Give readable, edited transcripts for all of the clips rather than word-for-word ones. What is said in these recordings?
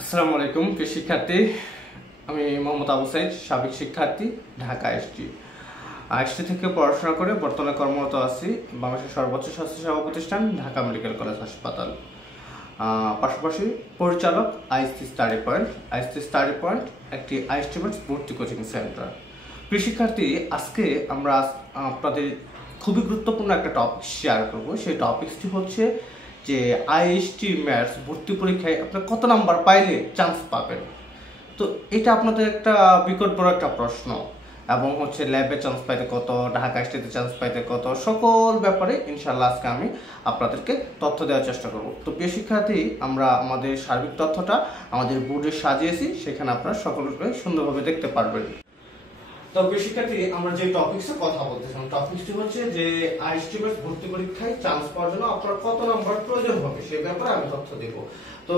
আসসালামু আলাইকুম প্রিয় শিক্ষার্থী, আমি মোহাম্মদ আবু সাইদ, সাবেক শিক্ষার্থী, ঢাকা আইএসটি থেকে পড়াশোনা করে বর্তমানে কর্মরত আছি বাংলাদেশের সর্বোচ্চ স্বাস্থ্যসেবা প্রতিষ্ঠান ঢাকা মেডিকেল কলেজ হাসপাতাল। পাশাপাশি পরিচালক আইএসটি স্টাডি পয়েন্ট একটি আইএসটি ভর্তি কোচিং সেন্টার। প্রিয় শিক্ষার্থী, আজকে আমরা আপনাদের খুবই গুরুত্বপূর্ণ একটা টপিক শেয়ার করব। সেই টপিকটি হচ্ছে যে আইএসটি ম্যাথস ভর্তি পরীক্ষায় আপনি কত নাম্বার পাইলে চান্স পাবেন। তো এটা আপনাদের একটা বিকট বড় একটা প্রশ্ন, এবং হচ্ছে ল্যাবে চান্স পাইতে কত, ঢাকা আইএসটিতে চান্স পাইতে কত, সকল ব্যাপারে ইনশাআল্লাহ আজকে আমি আপনাদেরকে তথ্য দেওয়ার চেষ্টা করব। তো প্রিয় শিক্ষার্থী, আমরা আমাদের সার্বিক তথ্যটা আমাদের বোর্ডে সাজিয়েছি, সেখানে আপনারা সকলকে সুন্দরভাবে দেখতে পারবেন। তো প্রিয় শিক্ষার্থী, আমরা যে টপিকসে কথা বলতেছিলাম, টপিকটি হচ্ছে যে আইএসটি ম্যাথস ভর্তি পরীক্ষায় চান্স পাওয়ার জন্য আপনার কত নাম্বার প্রয়োজন হবে সেই ব্যাপারে আমি তথ্য দেব। তো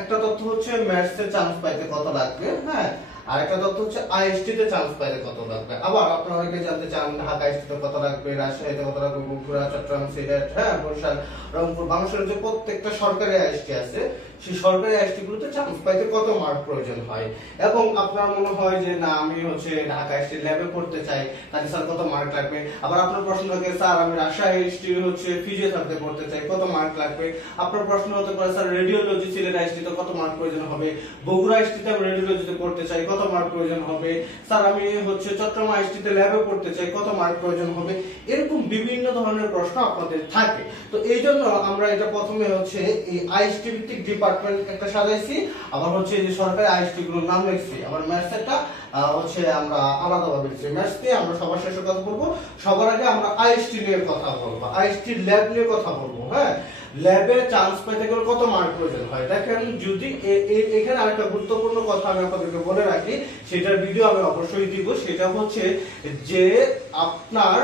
একটা তথ্য হচ্ছে ম্যাথসে চান্স পাইতে কত লাগবে, হ্যাঁ, আর একটা তথ্য হচ্ছে আইএসটি তে চান্স পাইতে কত লাগবে। আবার আপনারা অনেকে জানতে চান ঢাকা আইএসটি তে কত লাগবে, রাজশাহীতে কত লাগবে, বগুড়া, চট্টগ্রাম, সিলেট, হ্যাঁ, বরিশাল, রংপুর, বাংলাদেশের যে প্রত্যেকটা সরকারি আইএসটি আছে সেই সরকারি আইএসটি গুলোতে চান্স পাইতে কত মার্ক প্রয়োজন হয়। এবং আপনার মনে হয় যে না, আমি হচ্ছে ঢাকা আইএসটি ল্যাবে পড়তে চাই, তাহলে স্যার কত মার্ক লাগবে। আবার আপনার প্রশ্ন থাকে, স্যার আমি রাজশাহী আইএসটি হচ্ছে ফিজিওথেরাপিতে পড়তে চাই, কত মার্ক লাগবে। আপনার প্রশ্ন হতে পারে, স্যার রেডিওলজি সিলেট আইএসটি তে কত মার্ক প্রয়োজন হবে, বগুড়া আইএসটি তে আমি রেডিওলজিতে পড়তে চাই, কত মার্ক প্রয়োজন হবে। স্যার আমি হচ্ছে চট্টগ্রাম আইএসটি তে ল্যাবে পড়তে চাই, কত মার্ক প্রয়োজন হবে। এরকম বিভিন্ন ধরনের প্রশ্ন আপনাদের থাকে। তো এই জন্য আমরা এটা প্রথমে হচ্ছে এই আইএসটি ভিত্তিক ডিপার্টমেন্ট একটা সাজাইছি, আবার হচ্ছে যে সরকারি আইএসটি গুলোর নাম লিখছি। আবার ম্যাথস একটা হচ্ছে আমরা আলাদাভাবে লিখছি। ম্যাথস নিয়ে আমরা সবার শেষে কথা বলবো। সবার আগে আমরা আইএসটি নিয়ে কথা বলবো, আইএসটি ল্যাব নিয়ে কথা বলবো। হ্যাঁ, ল্যাবে চান্স পেতে গেলে কত মার্ক প্রয়োজন হয়। দেখেন, যদি এখানে আরেকটা গুরুত্বপূর্ণ কথা আমি আপনাদেরকে বলে রাখি, সেটার ভিডিও আমি অবশ্যই দিব। সেটা হচ্ছে যে আপনার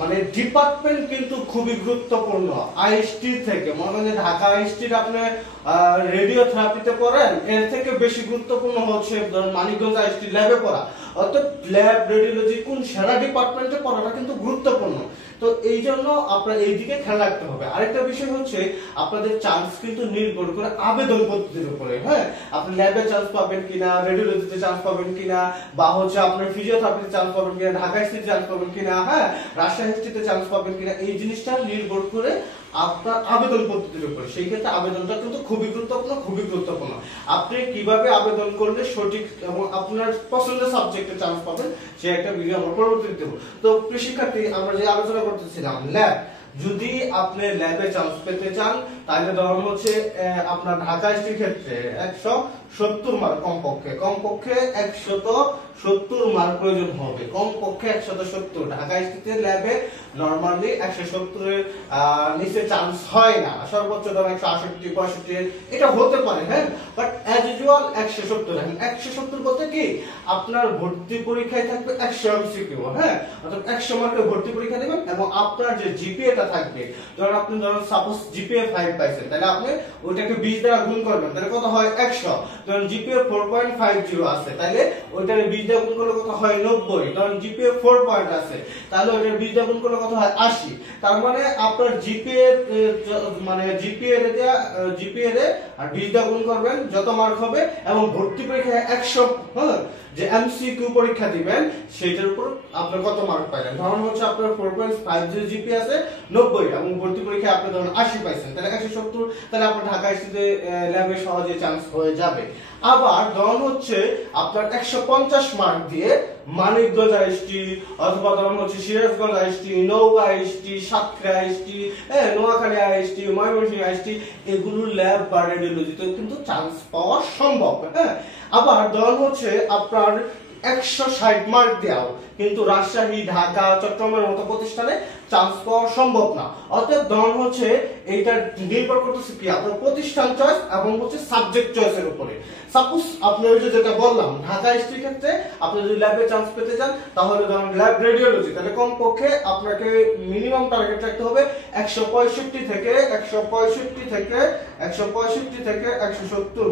মানে ডিপার্টমেন্ট কিন্তু খুবই গুরুত্বপূর্ণ। আইএসটি থেকে মনে করেন ঢাকা আইএসটির আপনি রেডিও থেরাপিতে পড়েন, এর থেকে বেশি গুরুত্বপূর্ণ হচ্ছে মানিকগঞ্জ আইএসটি ল্যাবে পড়া। অর্থাৎ ল্যাব রেডিওলজি কোন সেরা ডিপার্টমেন্টে পড়াটা কিন্তু গুরুত্বপূর্ণ। তো এই জন্য আপনার এই দিকে খেয়াল রাখতে হবে। আরেকটা বিষয় হচ্ছে আপনাদের চান্স কিন্তু নির্ভর করে আবেদন পদ্ধতির উপরে। হ্যাঁ, আপনি ল্যাবে চান্স পাবেন কিনা, রেডিওলজিতে চান্স পাবেন কিনা, বা হচ্ছে আপনার ফিজিওথেরাপিতে চান্স পাবেন কিনা, ঢাকা আইএসটিতে চান্স পাবেন কিনা, হ্যাঁ, রাজশাহী আইএসটিতে চান্স পাবেন কিনা, এই জিনিসটা নির্ভর করে আপনার আবেদন পদ্ধতির উপরে। সেই ক্ষেত্রে আবেদনটা কিন্তু খুবই গুরুত্বপূর্ণ। আপনি কিভাবে আবেদন করলে সঠিক এবং আপনার পছন্দের সাবজেক্টে চান্স পাবেন সে একটা ভিডিও আমরা পরবর্তীতে দেব। তো প্রিয় শিক্ষার্থী, আমরা যে আলোচনা করতেছিলাম ল্যাব, যদি আপনি ল্যাবে চান্স পেতে চান তাহলে ধরুন হচ্ছে আপনার ঢাকা আইএসটির ক্ষেত্রে 170 মার্ক কমপক্ষে 170 মার্ক প্রয়োজন হবে, কমপক্ষে 170। ঢাকা আইএসটিতে ল্যাবে নরমালি 170 এর নিচে চান্স হয় না, সর্বোচ্চ ধরুন 168 65 এটা হতে পারে, হ্যাঁ, বাট অ্যাজ ইউজুয়াল 170। দেখেন 170 বলতে কি আপনার ভর্তি পরীক্ষায় থাকবে 100 এমসিকিউ, হ্যাঁ, অর্থাৎ 100 মার্কের ভর্তি পরীক্ষা দিবেন, এবং আপনার যে জিপিএটা থাকবে, ধরুন আপনি সাপোজ জিপিএ 5 পাইছেন, তাহলে আপনি ওইটাকে 20 দ্বারা গুণ করবেন, তাহলে কত হয় 100। ধরুন জিপিএ 4.50 আছে, তাহলে ওইটারে 20 দ্বারা গুণ করলে কত হয় 90। ধরুন জিপিএ 4 পয়েন্ট আছে, তাহলে ওইটারে 20 দ্বারা গুণ করলে কত হয় 80। তার মানে আপনার জিপিএ মানে জিপিএ রে আর 20 দ্বারা গুণ করবেন, যত মার্ক হবে, এবং ভর্তি পরীক্ষায় 100, হ্যাঁ, যে এমসিকিউ পরীক্ষা দিবেন সেটার উপর আপনার কত মার্ক পাইলেন। ধরুন হচ্ছে আপনার 4.50 জিপি আছে 90, এবং ভর্তি পরীক্ষায় আপনি ধরুন 80 পাইছেন, তাহলে 170, তাহলে আপনার ঢাকা আইএসটিতে ল্যাবে সহজে চান্স হয়ে যাবে। আবার ধরুন হচ্ছে আপনার 150 মার্ক দিয়ে মানিকগঞ্জ আইএসটি, অথবা ধরুন হচ্ছে Sirajganj IST, Naogaon IST, Satkhira IST, Noakhali IST, Mymensingh IST, এগুলোর ল্যাব বা রেডিওলজিতেও কিন্তু চান্স পাওয়া সম্ভব। হ্যাঁ, আবার ধরুন হচ্ছে আপনার 160 মার্ক দেওয়া কিন্তু রাজশাহী, ঢাকা, চট্টগ্রামের মতো প্রতিষ্ঠানে চান্স পাওয়া সম্ভব না। অর্থাৎ ধরুন হচ্ছে এইটা নির্ভর করতেছে কি আপনার প্রতিষ্ঠান চয়েস এবং হচ্ছে সাবজেক্ট চয়েসের উপরে। সাপোজ আপনি ওই যেটা বললাম ঢাকা আইএসটির ক্ষেত্রে আপনি যদি ল্যাবে চান্স পেতে চান, তাহলে ধরুন ল্যাব রেডিওলজি, তাহলে কমপক্ষে আপনাকে মিনিমাম টার্গেট রাখতে হবে 165 থেকে 170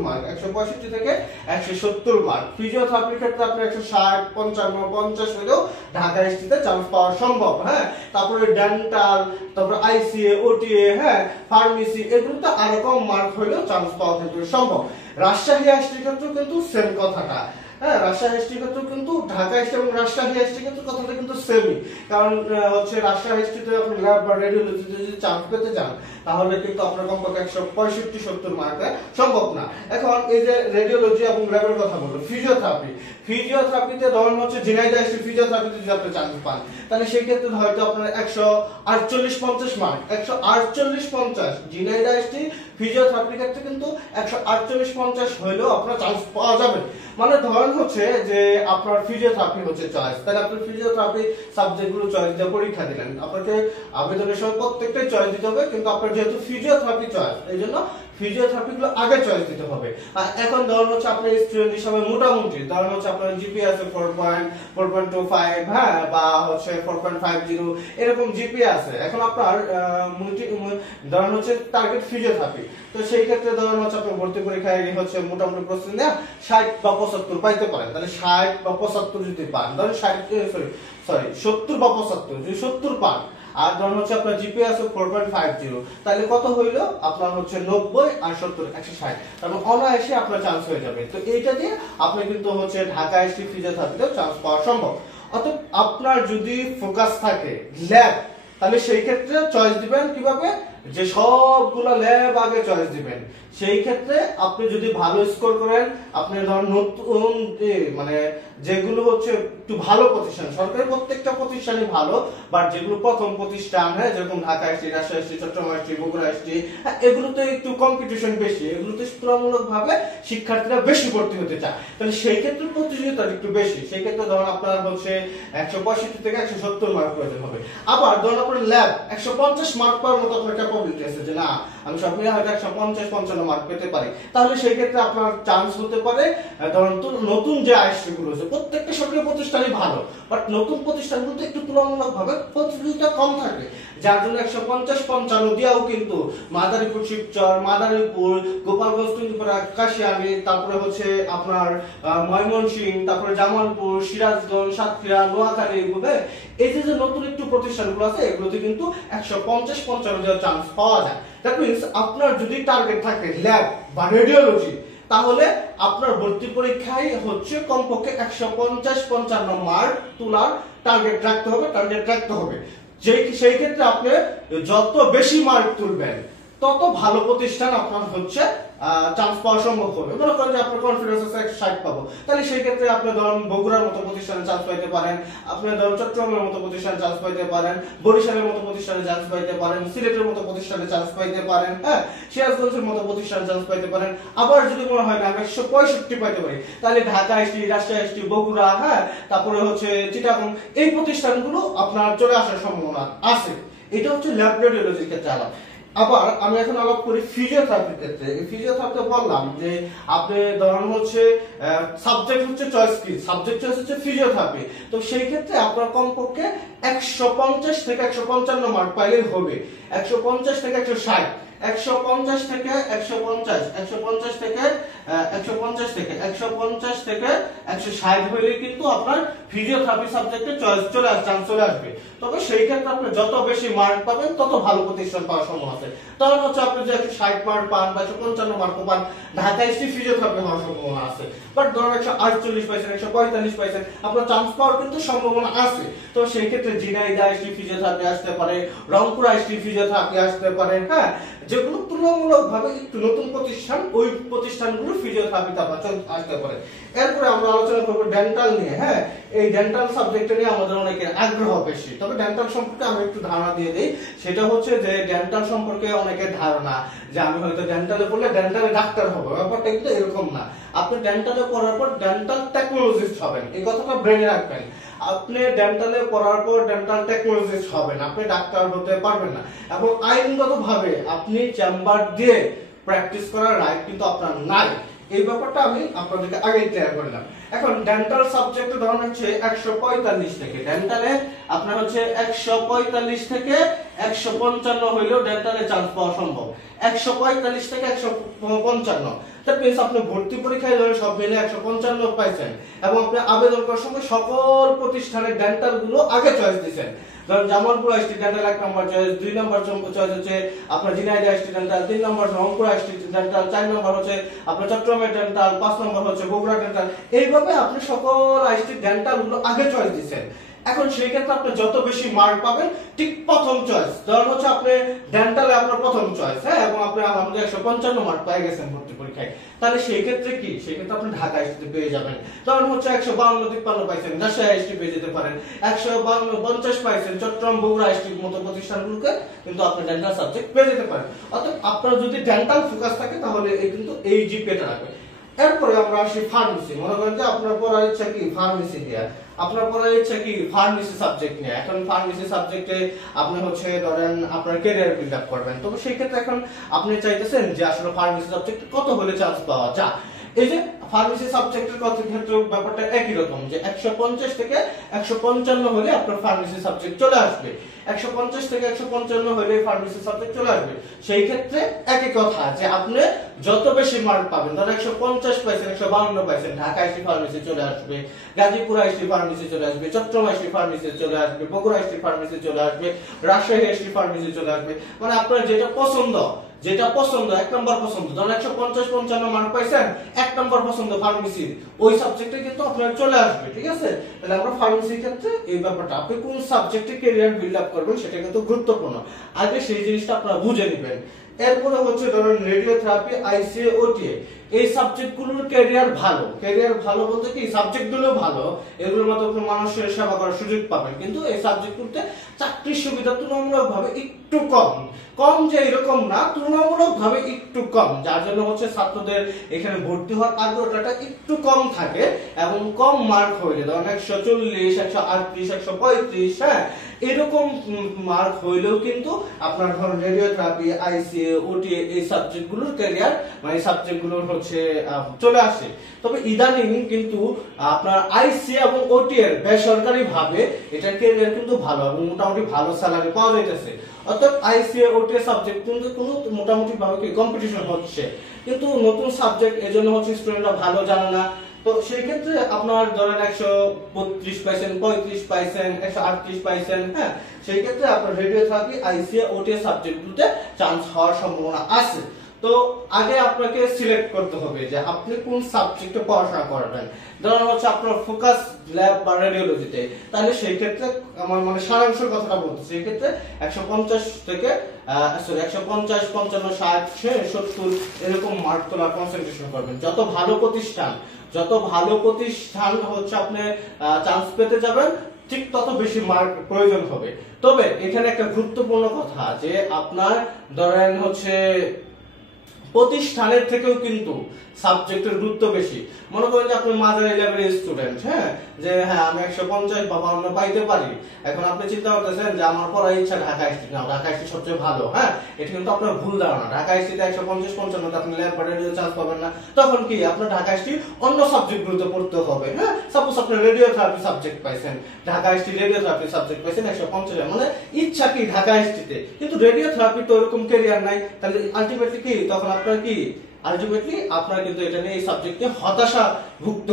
মার্ক, 165 থেকে 170 মার্ক। ফিজিওথেরাপির ক্ষেত্রে আপনি 160, 55, 50 হলেও ঢাকা আইএসটিতে চান্স পাওয়া সম্ভব। হ্যাঁ, তারপরে ডেন্টাল, তারপর আইসিএ, ওটিএ, হ্যাঁ, ফার্মেসি, এগুলোতে আরো কম মার্ক হলেও চান্স পাওয়া কিন্তু সম্ভব। রাজশাহী আইএসটির ক্ষেত্রেও কিন্তু সেম কথাটা, হ্যাঁ, রাজশাহী আইএসটির ক্ষেত্রেও কিন্তু ঢাকা আইএসটি এবং রাজশাহী আইএসটির ক্ষেত্রে কথাটা কিন্তু সেমই। কারণ হচ্ছে রাজশাহী আইএসটিতে আপনি ল্যাব বা রেডিওলজিতে যদি চান্স পেতে চান তাহলে কিন্তু আপনার কমপক্ষে 165-70 মার্ক সম্ভব না। এখন এই যে রেডিওলজি এবং ল্যাবের কথা বললো, ফিজিওথেরাপিতে ধরুন হচ্ছে ঝিনাইদহ আইএসটি ফিজিওথেরাপিতে যদি আপনি চান্স পান তাহলে সেই ক্ষেত্রে হয়তো আপনার 148-50 মার্ক, 148-50 ঝিনাইদহ আইএসটি ফিজিওথেরাপির ক্ষেত্রে কিন্তু 148-50 হইলেও আপনার চান্স পাওয়া যাবে। মানে ধরেন হচ্ছে যে আপনার ফিজিওথেরাপি হচ্ছে চয়েস, তাহলে আপনি ফিজিওথেরাপি সাবজেক্টগুলো চয়েস দিয়ে পরীক্ষা দিলেন, আপনাকে আবেদনের সময় প্রত্যেকটাই চয়েস দিতে হবে, কিন্তু আপনার যেহেতু ফিজিওথেরাপি চয়েস এই জন্য ফিজিওথেরাপি গুলো আগে চয়েস দিতে হবে। আর এখন ধরুন হচ্ছে আপনার স্টুডেন্ট হিসাবে মোটামুটি ধরুন হচ্ছে আপনার জিপিএ আছে 4.25, হ্যাঁ, বা হচ্ছে 4.50 এরকম জিপিএ আছে। এখন আপনার ধরুন হচ্ছে টার্গেট ফিজিওথেরাপি, তো সেই ক্ষেত্রে ধরুন হচ্ছে আপনার ভর্তি পরীক্ষায় হচ্ছে মোটামুটি প্রশ্ন নেওয়া 60 বা 75 পাইতে পারেন। তাহলে 60 বা 75 যদি পান, ধরুন 70 বা 75 যদি 70 পান, আর ধরুন হচ্ছে আপনার জিপিএ আছে 4.50, তাহলে কত হইলো আপনার হচ্ছে 90 আর 70 160, তার মানে অনায়াসে আপনার চান্স হয়ে যাবে। তো এইটা দিয়ে আপনি কিন্তু হচ্ছে ঢাকা আইএসটি ফিজিওথেরাপিতে চান্স পাওয়া সম্ভব। অর্থাৎ আপনার যদি ফোকাস থাকে ল্যাব, তাহলে সেই ক্ষেত্রে চয়েস দিবেন কিভাবে, যে সবগুলো ল্যাব আগে চয়েস দিবেন। সেই ক্ষেত্রে আপনি যদি ভালো স্কোর করেন, আপনি ধরুন নতুন মানে যেগুলো হচ্ছে একটু ভালো প্রতিষ্ঠান, সরকারি প্রত্যেকটা প্রতিষ্ঠানই ভালো, বাট যেগুলো প্রথম প্রতিষ্ঠান, হ্যাঁ, যেরকম Dhaka IST, Rajshahi IST, Chattogram IST, Bogura IST, এগুলোতে একটু কম্পিটিশন বেশি, এগুলোতে তুলনামূলক ভাবে শিক্ষার্থীরা বেশি ভর্তি হতে চায়, তাহলে সেই ক্ষেত্রে প্রতিযোগিতা একটু বেশি। সেই ক্ষেত্রে ধরুন আপনার হচ্ছে 165 থেকে 170 মার্ক প্রয়োজন হবে। আবার ধরুন আপনার ল্যাব 150 মার্ক পাওয়ার মতো আপনার ক্যাপাবিলিটি আছে, যে না আমি সব মিলে হয়তো 150-55 মার্ক পেতে পারি, তাহলে সেই ক্ষেত্রে আপনার চান্স হতে পারে ধরুন নতুন যে আইএসটি গুলো আছে, প্রত্যেকটা সরকারি প্রতিষ্ঠানই ভালো, বাট নতুন প্রতিষ্ঠানগুলোতে একটু তুলনামূলক ভাবে প্রতিযোগিতা কম থাকে, যার জন্য 150-55 দিয়েও কিন্তু মাদারীপুর, শিবচর, মাদারীপুর, গোপালগঞ্জ, টুঙ্গিপাড়া, কাশিয়ানী, তারপরে হচ্ছে আপনার ময়মনসিংহ, তারপরে জামালপুর, সিরাজগঞ্জ, সাতক্ষীরা, নোয়াখালী, এই যে নতুন একটু প্রতিষ্ঠানগুলো আছে এগুলোতে কিন্তু 150-55 দেওয়ার চান্স পাওয়া যায়। দ্যাট মিন্স আপনার যদি টার্গেট থাকে ল্যাব বা রেডিওলজি, তাহলে আপনার ভর্তি পরীক্ষায় হচ্ছে কমপক্ষে 150-55 মার্ক তোলার টার্গেট রাখতে হবে। সেই ক্ষেত্রে আপনি যত বেশি মার্ক তুলবেন তত ভালো প্রতিষ্ঠান আপনার হচ্ছে চান্স পাওয়া সম্ভব হবে। মনে করেন যে আপনার কনফিডেন্স আছে 160 পাবো, তাহলে সেই ক্ষেত্রে আপনি ধরুন বগুড়ার মতো প্রতিষ্ঠানে চান্স পাইতে পারেন, আপনি ধরুন চট্টগ্রামের মতো প্রতিষ্ঠানে চান্স পাইতে পারেন, বরিশালের মতো প্রতিষ্ঠানে চান্স পাইতে পারেন, সিলেটের মতো প্রতিষ্ঠানে চান্স পাইতে পারেন, হ্যাঁ, সিরাজগঞ্জের মতো প্রতিষ্ঠানে চান্স পাইতে পারেন। আবার যদি মনে হয় না আমি 165 পাইতে পারি, তাহলে ঢাকা আইএসটি, রাজশাহী আইএসটি, বগুড়া, হ্যাঁ, তারপরে হচ্ছে চিটাগং, এই প্রতিষ্ঠানগুলো আপনার চলে আসার সম্ভাবনা আছে। এটা হচ্ছে ল্যাব রেডিওলজির ক্ষেত্রে আলাদা। আবার আমি এখন আলাপ করি ফিজিওথেরাপির ক্ষেত্রে। ফিজিওথেরাপিতে বললাম যে আপনি ধরুন হচ্ছে সাবজেক্ট হচ্ছে চয়েস কি, সাবজেক্ট চয়েস হচ্ছে ফিজিওথেরাপি, তো সেই ক্ষেত্রে আপনার কমপক্ষে 150 থেকে 155 মার্ক পাইলেই হবে। 150 থেকে 160, 150 থেকে 150, 150 থেকে 150 থেকে 150 থেকে 160 হইলে কিন্তু আপনার ফিজিওথেরাপি সাবজেক্টে চয়েস চান্স চলে আসবে। তবে সেই ক্ষেত্রে আপনি যত বেশি মার্ক পাবেন তত ভালো প্রতিষ্ঠান পাওয়ার সম্ভাবনা আছে। তখন হচ্ছে আপনি যে 160 মার্ক পান বা 155 মার্ক পান, ঢাকা আইএসটি ফিজিওথেরাপি হওয়ার সম্ভাবনা আছে। বাট ধরুন 148 পাইছেন, 145 পাইছেন, আপনার চান্স পাওয়ার কিন্তু সম্ভাবনা আছে। তো সেই ক্ষেত্রে ঝিনাইদহ আইএসটি ফিজিওথেরাপি আসতে পারে, রংপুর আইএসটি ফিজিওথেরাপি আসতে পারে, হ্যাঁ, যেগুলো তুলনামূলকভাবে একটু নতুন প্রতিষ্ঠান, ওই প্রতিষ্ঠানগুলো ফিজিওথেরাপিতে আসতে পারে। এরপরে আমরা আলোচনা করব ডেন্টাল নিয়ে। হ্যাঁ, এই ডেন্টাল সাবজেক্ট নিয়ে আমাদের অনেকের আগ্রহ বেশি, তবে ডেন্টাল সম্পর্কে আমি একটু ধারণা দিয়ে দিই। সেটা হচ্ছে যে ডেন্টাল সম্পর্কে অনেকের ধারণা যে আমি হয়তো ডেন্টালে পড়লে ডেন্টালে ডাক্তার হব, ব্যাপারটা কিন্তু এরকম না। আপনি ডেন্টালে পড়ার পর ডেন্টাল টেকনোলজিস্ট হবেন, এই কথাটা ব্রেনে রাখবেন। আপনি ডেন্টালে পড়ার পর ডেন্টাল টেকনোলজিস্ট হবেন, আপনি ডাক্তার হতে পারবেন না। এবং আইনগতভাবে আপনি চেম্বার দিয়ে প্র্যাকটিস করার রাইট কিন্তু আপনার নাই। এই ব্যাপারটা আমি আপনাদেরকে আগেই ক্লিয়ার করলাম। এখন ডেন্টাল সাবজেক্টে ধরুন হচ্ছে 145 থেকে, ডেন্টালে আপনার হচ্ছে 145 থেকে 155 হইলেও ডেন্টালে চান্স পাওয়া সম্ভব। 145 থেকে 155, দ্যাট মিন্স আপনি ভর্তি পরীক্ষায় ধরে সব মিলে 155 পাইছেন এবং আপনি আবেদন করার সময় সকল প্রতিষ্ঠানের ডেন্টাল গুলো আগে চয়েস দিয়েছেন। ধরুন জামালপুর আইএসটি ডেন্টাল 1 নম্বর চয়েস, 2 নম্বর চয়েস হচ্ছে আপনার ঝিনাইদহ আইএসটি ডেন্টাল, 3 নম্বর রংপুর আইএসটি ডেন্টাল, 4 নম্বর হচ্ছে আপনার চট্টগ্রামের ডেন্টাল, 5 নম্বর হচ্ছে বগুড়া ডেন্টাল। এইভাবে আপনি সকল আইএসটি ডেন্টাল গুলো আগে চয়েস দিচ্ছেন। এখন সেই ক্ষেত্রে আপনি যত বেশি মার্ক পাবেন ঠিক প্রথম চয়েস, ধরুন হচ্ছে আপনি ডেন্টালে আপনার প্রথম চয়েস, হ্যাঁ, এবং আপনি আমাদের 155 মার্ক পেয়ে গেছেন ভর্তি পরীক্ষায়, তাহলে সেই ক্ষেত্রে কি, সেই ক্ষেত্রে আপনি ঢাকা আইএসটি পেয়ে যাবেন। ধরুন হচ্ছে 152-53 পাইছেন, রাজশাহী আইএসটি পেয়ে যেতে পারেন, 152-50 পাইছেন চট্টগ্রাম বগুড়া আইএসটির মতো প্রতিষ্ঠানগুলোকে কিন্তু আপনি ডেন্টাল সাবজেক্ট পেয়ে যেতে পারেন। অর্থাৎ আপনার যদি ডেন্টাল ফোকাস থাকে তাহলে কিন্তু এই জিপিএটা রাখবে। এরপরে আমরা আসি ফার্মেসি। মনে করেন যে আপনার পড়ার ইচ্ছা কি ফার্মেসি নিয়ে, আপনার পড়ার ইচ্ছা কি ফার্মেসি সাবজেক্ট নিয়ে। এখন ফার্মেসি সাবজেক্টে আপনি হচ্ছে ধরেন আপনার ক্যারিয়ার বিল্ড আপ করবেন, তবে সেই ক্ষেত্রে এখন আপনি চাইতেছেন যে আসলে ফার্মেসি সাবজেক্টে কত হলে চান্স পাওয়া যায়। এই যে ফার্মেসি সাবজেক্টের ক্ষেত্রে ব্যাপারটা একই রকম, যে 150 থেকে 155 হলে আপনার ফার্মেসি সাবজেক্ট চলে আসবে, 150 থেকে 155 হলে ফার্মেসি সাবজেক্ট চলে আসবে। সেই ক্ষেত্রে একই কথা যে আপনি যত বেশি মার্ক পাবেন, ধর 150 পাইছেন, 152 পাইছেন, ঢাকা আইএসটি ফার্মেসি চলে আসবে, গাজীপুর আইএসটি ফার্মেসি চলে আসবে, চট্টগ্রাম আইএসটি ফার্মেসি চলে আসবে, বগুড়া আইএসটি ফার্মেসি চলে আসবে, রাজশাহী আইএসটি ফার্মেসি চলে আসবে। মানে আপনার যেটা পছন্দ 1 নম্বর পছন্দ, ধরুন 150-55 মার্ক পাইছেন, 1 নম্বর পছন্দ ফার্মেসি, ওই সাবজেক্টে কিন্তু আপনার চলে আসবে। ঠিক আছে, তাহলে আমরা ফার্মেসির ক্ষেত্রে এই ব্যাপারটা, আপনি কোন সাবজেক্টে ক্যারিয়ার বিল্ড আপ করবেন সেটা কিন্তু গুরুত্বপূর্ণ, আগে সেই জিনিসটা আপনারা বুঝে নেবেন। এরপরে হচ্ছে ধরুন রেডিওথেরাপি, আইসিএ, ওটিএ, এই সাবজেক্টগুলোর ক্যারিয়ার ভালো বলতে কি সাবজেক্টগুলো ভালো, এগুলোর মাধ্যমে মানুষের সেবা করার সুযোগ পাবেন, কিন্তু এই সাবজেক্টগুলোতে চাকরির সুবিধা তুলনামূলকভাবে একটু কম যে এরকম না, তুলনামূলকভাবে একটু কম, যার জন্য হচ্ছে ছাত্রদের এখানে ভর্তি হওয়ার আগ্রহটা একটু কম থাকে এবং কম মার্ক হইলে ধরুন 140, 138, 135, হ্যাঁ, এরকম মার্ক হইলেও কিন্তু আপনার ধরুন রেডিওথেরাপি, আইসিএ, ওটিএ এই সাবজেক্টগুলোর ক্যারিয়ার মানে সাবজেক্টগুলোর হচ্ছে চলে আসে। তবে ইদানিং কিন্তু আপনার আইসিএ এবং ওটিএ এর বেসরকারি ভাবে এটার ক্যারিয়ার কিন্তু ভালো এবং মোটামুটি ভালো স্যালারি পাওয়া যাইতেছে। অর্থাৎ আইসিএ, ওটিএ সাবজেক্ট কিন্তু মোটামুটি ভাবে কি কম্পিটিশন হচ্ছে, কিন্তু নতুন সাবজেক্ট এজন্য হচ্ছে স্টুডেন্টরা ভালো জানে না। তো সেই ক্ষেত্রে আপনার ধরেন 132 পাইছেন, 35 পাইছেন, 138 পাইছেন, হ্যাঁ, সেই ক্ষেত্রে আপনার রেডিওথেরাপি, আইসিএ, ওটিএ সাবজেক্টগুলোতে চান্স হওয়ার সম্ভাবনা আছে। তো আগে আপনাকে সিলেক্ট করতে হবে যে আপনি কোন সাবজেক্টে পড়াশোনা করবেন। ধরুন হচ্ছে আপনার ফোকাস ল্যাব বা রেডিওলজিতে, তাহলে সেই ক্ষেত্রে আমার মানে সারাংশের কথাটা বলতেছি, সেই ক্ষেত্রে 150 থেকে 150, 55, 60, 70 এরকম মার্ক তোলার কনসেন্ট্রেশন করবেন। যত ভালো প্রতিষ্ঠান হচ্ছে আপনি চান্স পেতে যাবেন, ঠিক তত বেশি মার্ক প্রয়োজন হবে। তবে এখানে একটা গুরুত্বপূর্ণ কথা যে আপনার ধরেন হচ্ছে প্রতিষ্ঠানের থেকেও কিন্তু সাবজেক্টের গুরুত্ব বেশি। মনে করেন যে আপনি মাঝারি লেভেলের স্টুডেন্ট, হ্যাঁ, যে হ্যাঁ আমি 150 বা 52 পাইতে পারি, এখন আপনি চিন্তা করতেছেন যে আমার পড়ার ইচ্ছা ঢাকা আইএসটি, না ঢাকা আইএসটি সবচেয়ে ভালো, হ্যাঁ, এটা কিন্তু আপনার ভুল ধারণা। ঢাকা আইএসটিতে 150-55 আপনি ল্যাব বা রেডিও চান্স পাবেন না, তখন কি আপনার ঢাকা আইএসটি অন্য সাবজেক্টগুলোতে পড়তে হবে। হ্যাঁ, সাপোজ আপনি রেডিওথেরাপি সাবজেক্ট পাইছেন, ঢাকা আইএসটি রেডিওথেরাপি সাবজেক্ট পাইছেন 150, মানে ইচ্ছা কি ঢাকা আইএসটিতে, কিন্তু রেডিওথেরাপি তো এরকম ক্যারিয়ার নাই, তাহলে আলটিমেটলি কি তখন আপনার কি আপনার কিন্তু এটা নিয়ে এই সাবজেক্টে হতাশায় ভুগতে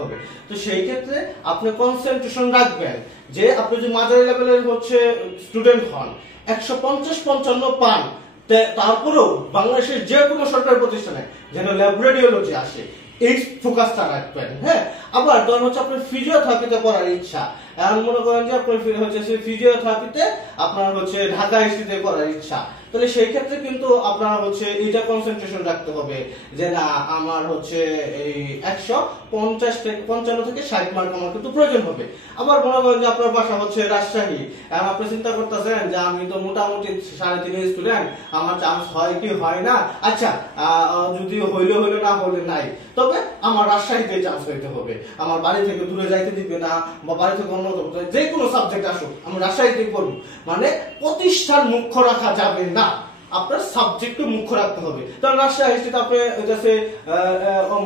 হবে। তো সেই ক্ষেত্রে আপনি কনসেন্ট্রেশন রাখবেন যে আপনি যদি মাঝারি লেভেলের হচ্ছে স্টুডেন্ট হন, 150-55 পান, তারপরেও বাংলাদেশের যে কোনো সরকারি প্রতিষ্ঠানে যেন ল্যাব রেডিওলজি আসে, এই ফোকাসটা রাখবেন। হ্যাঁ, আবার ধরুন হচ্ছে আপনার ফিজিওথেরাপিতে পড়ার ইচ্ছা, এখন মনে করেন যে আপনার হচ্ছে ফিজিওথেরাপিতে আপনার হচ্ছে ঢাকা আইএসটিতে পড়ার ইচ্ছা, তাহলে সেই ক্ষেত্রে কিন্তু আপনারা হচ্ছে এটা কনসেন্ট্রেশন রাখতে হবে যে না আমার হচ্ছে এই 150 থেকে 55 থেকে 60 মার্ক আমার কিন্তু প্রয়োজন হবে। আবার মনে করেন যে আপনার বাসা হচ্ছে রাজশাহী, এখন আপনি চিন্তা করতেছেন যে আমি তো মোটামুটি 3.5 স্টুডেন্ট, আমার চান্স হয় কি হয় না, আচ্ছা যদি হইলে না হলে নাই, তবে আমার রাজশাহীতে চান্স হইতে হবে, আমার বাড়ি থেকে দূরে যাইতে দিবে না, বা বাড়ি থেকে অন্য যে কোনো সাবজেক্ট আসুক আমি রাজশাহীতে পড়ব, মানে প্রতিষ্ঠান মুখ্য রাখা যাবে না, আপনার সাবজেক্টকে মুখ্য রাখতে হবে। কারণ রাজশাহী আপনি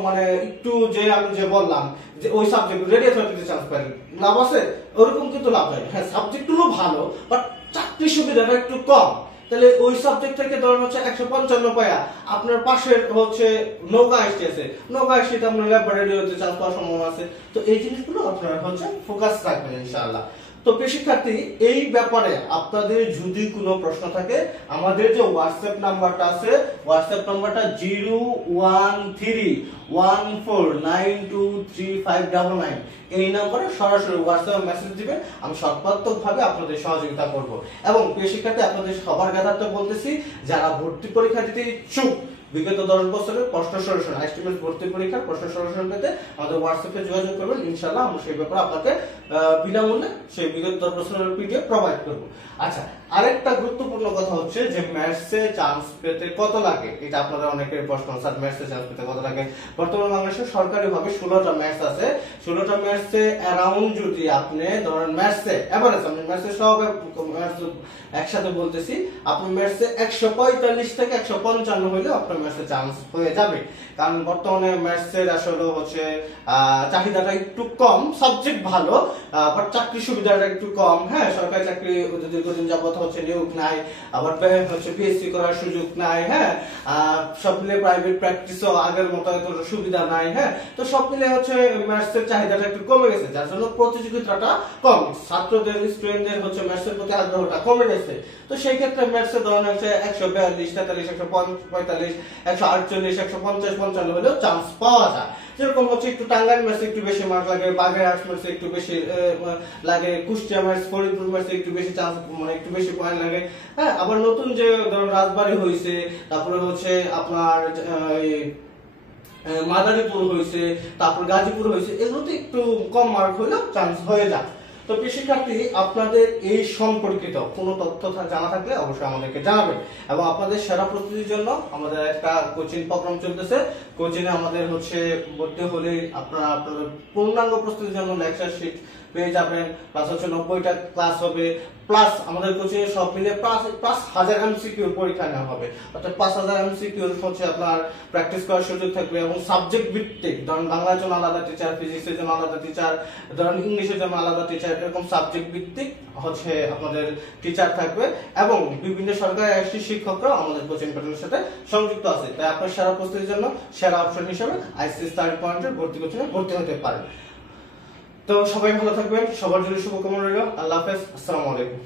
মানে একটু যে আমি যে বললাম যে ওই সাবজেক্ট রেডিওথেরাপিতে চান্স পাই, লাভ আছে? ওরকম কিন্তু লাভ নাই। হ্যাঁ, সাবজেক্টগুলো ভালো, বাট চাকরির সুবিধাটা একটু কম। তাহলে ওই সাবজেক্ট থেকে ধরুন হচ্ছে 155 পায়া আপনার পাশের হচ্ছে নওগাঁ আইএসটি আছে, নওগাঁ আইএসটিতে আপনার ল্যাব রেডিওতে চান্স পাওয়ার সম্ভাবনা আছে। তো এই জিনিসগুলো আপনারা হচ্ছে ফোকাস রাখবেন ইনশাআল্লাহ। তো প্রিয় শিক্ষার্থী, এই ব্যাপারে আপনাদের যদি কোনো প্রশ্ন থাকে, আমাদের যে হোয়াটসঅ্যাপ নাম্বারটা আছে, হোয়াটসঅ্যাপ নাম্বারটা 01314923599, এই নম্বরে সরাসরি হোয়াটসঅ্যাপে মেসেজ দিবেন। আমি সর্বাত্মকভাবে আপনাদের সহযোগিতা করব। এবং প্রিয় শিক্ষার্থী, আপনাদের সবার জ্ঞাতার্থে বলতেছি, যারা ভর্তি পরীক্ষা দিতে ইচ্ছুক, বিগত 10 বছরের প্রশ্ন সলিউশন আইসিটিএস ভর্তি পরীক্ষার প্রশ্ন সলিউশন পেতে আমাদের হোয়াটসঅ্যাপে যোগাযোগ করবেন। ইনশাআল্লাহ আমরা সেই ব্যাপারে আপনাকে বিনামূল্যে সেই বিগত 10 বছরের পিডিএফ প্রোভাইড করব। আচ্ছা, আরেকটা গুরুত্বপূর্ণ কথা হচ্ছে যে ম্যাথসে চান্স পেতে কত লাগে, এটা আপনাদের অনেকের প্রশ্ন। স্যার, ম্যাথসে চান্স পেতে কত লাগে? বর্তমানে বাংলাদেশে সরকারিভাবে 16টা ম্যাথস আছে। 16টা ম্যাথসে অ্যারাউন্ড, যদি আপনি ধরেন ম্যাথসে এভারেজ, আমি ম্যাথসে সব ম্যাথস একসাথে বলতেছি, আপনি ম্যাথসে 145 থেকে 155 হইলে আপনার ম্যাথসে চান্স হয়ে যাবে। কারণ বর্তমানে ম্যাথসের আসলে হচ্ছে চাহিদাটা একটু কম, সাবজেক্ট ভালো, বাট চাকরি সুবিধাটা একটু কম। হ্যাঁ, সরকারি চাকরি দীর্ঘদিন যাবত হচ্ছে নিয়োগ নাই, আবার হচ্ছে পিএসসি করার সুযোগ নাই। হ্যাঁ, সব মিলে প্রাইভেট প্র্যাকটিসও আগের মতো এত সুবিধা নাই। হ্যাঁ, তো সব মিলে হচ্ছে ম্যাথসের চাহিদাটা একটু কমে গেছে, যার জন্য প্রতিযোগিতাটা কম, ছাত্রদের স্টুডেন্টদের হচ্ছে ম্যাথসের প্রতি আগ্রহটা কমে গেছে। তো সেই ক্ষেত্রে ম্যাথসের ধরনের হচ্ছে 142, 43, 145, 148, 150, 55 হলেও চান্স পাওয়া যায়। যেরকম হচ্ছে একটু টাঙ্গাইল ম্যাথসে একটু বেশি মার্ক লাগে, বাগের আর্টস ম্যাথসে একটু বেশি লাগে, কুষ্টিয়া ম্যাথস, ফরিদপুর ম্যাথসে একটু বেশি চান্স, মানে একটু বেশি পয়েন্ট লাগে। হ্যাঁ, আবার নতুন যে ধরুন রাজবাড়ী হয়েছে, তারপরে হচ্ছে আপনার মাদারীপুর হয়েছে, তারপর গাজীপুর হয়েছে, এগুলোতে একটু কম মার্ক হলেও চান্স হয়ে যায়। তো প্রিয় শিক্ষার্থী, আপনাদের এই সম্পর্কিত কোনো তথ্য জানা থাকলে অবশ্যই আমাদেরকে জানাবেন। এবং আপনাদের সেরা প্রস্তুতির জন্য আমাদের একটা কোচিং প্রোগ্রাম চলতেছে। কোচিংয়ে আমাদের হচ্ছে ভর্তি হলে আপনারা আপনাদের পূর্ণাঙ্গ প্রস্তুতির জন্য লেকচার শিট পেয়ে যাবেন, প্লাস হচ্ছে 90টা ক্লাস হবে, প্লাস আমাদের কোচিং এ সব মিলে প্লাস 1000 এমসিকিউ পরীক্ষা নেওয়া হবে। অর্থাৎ 5000 এমসিকিউ হচ্ছে আপনার প্র্যাকটিস করার সুযোগ থাকবে। এবং সাবজেক্ট ভিত্তিক, ধরুন বাংলার জন্য আলাদা টিচার, ফিজিক্সের জন্য আলাদা টিচার, ধরুন ইংলিশের জন্য আলাদা টিচার, এরকম সাবজেক্ট ভিত্তিক হচ্ছে আপনাদের টিচার থাকবে। এবং বিভিন্ন সরকারি আইসিটি শিক্ষকরাও আমাদের কোচিং প্যাটার্নের সাথে সংযুক্ত আছে। তাই আপনার সেরা প্রস্তুতির জন্য সেরা অপশন হিসেবে আইসিটি স্টাডি পয়েন্টের ভর্তি কোচিংয়ে ভর্তি হতে পারেন। তো সবাই ভালো থাকবেন, সবার জন্য শুভকামনা রইল। আল্লাহ হাফেজ, আসসালামু আলাইকুম।